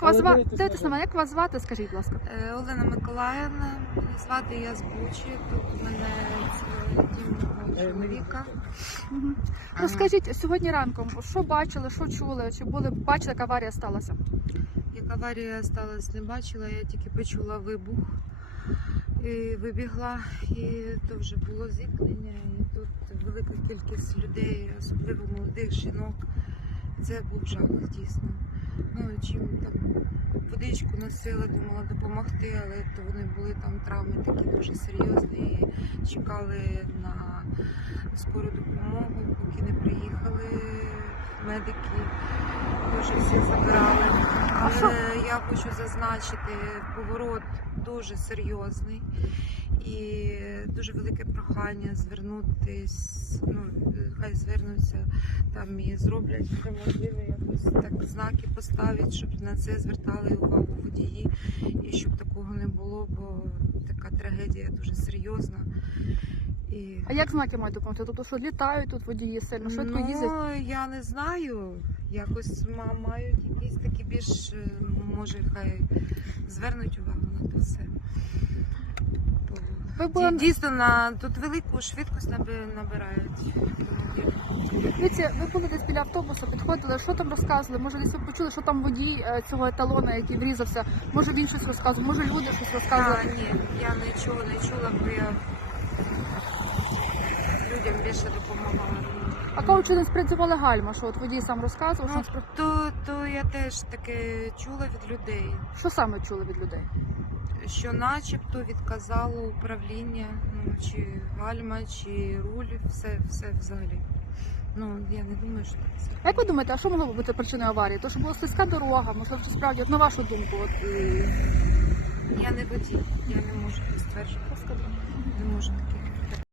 Як вас звати? дивитесь на мене, як вас звати? Скажіть, будь ласка. Е, Олена Миколаївна, мене звати я з Бучі. Тут у мене це дім мого чоловіка. Мгм. Ага. Розкажіть сьогодні ранком, що бачили, що чули, чи були бачили, як аварія сталася? Як аварія сталася, не бачила, я тільки почула вибух і вибігла, і то вже було зіткнення, і тут велика кількість людей, особливо молодих жінок. Це був жах, дійсно. Ну, чим там водичку носила, думала допомогти, але то вони були там травми такі дуже серйозні. і Чекали на скору допомогу, поки не приїхали медики. Дуже всі забирали. Але я хочу зазначити, поворот дуже серйозний і дуже велике прохання звернутись. Ну, хай звернуться там і зроблять все можливе, якось так знаки поставить, щоб на це звертали увагу водії і щоб такого не було, бо така трагедія дуже серйозна. І А як знаки мають допомогти? Тобто, що літають тут водії сильно, швидко їздять? Ну, я не знаю. Якось ма- мають якісь такі більш, е, може, хай звернуть увагу на це все. Ви були Дійсно, на, тут велику швидкість наби- набирають. Дивіться, ви були десь біля автобусу, підходили, що там розказували? Може, десь ви почули, що там водій е, цього еталона, який врізався, може він щось розказував, може люди щось розказували. ні, я нічого не чула, бо я більше допомагала. А що не спрацювала гальма, що от водій сам розказував, що, Ну, то, то я теж таке чула від людей. що саме чули від людей? що начебто відказало управління, ну чи гальма, чи руль, все, все взагалі. Ну я не думаю, що це. Як ви думаєте, а що могло б бути причиною аварії? То, що була слизька дорога, можливо, чи справді, от на вашу думку, от е, Я не водій, я не можу стверджувати, розкажіть. не можу таке.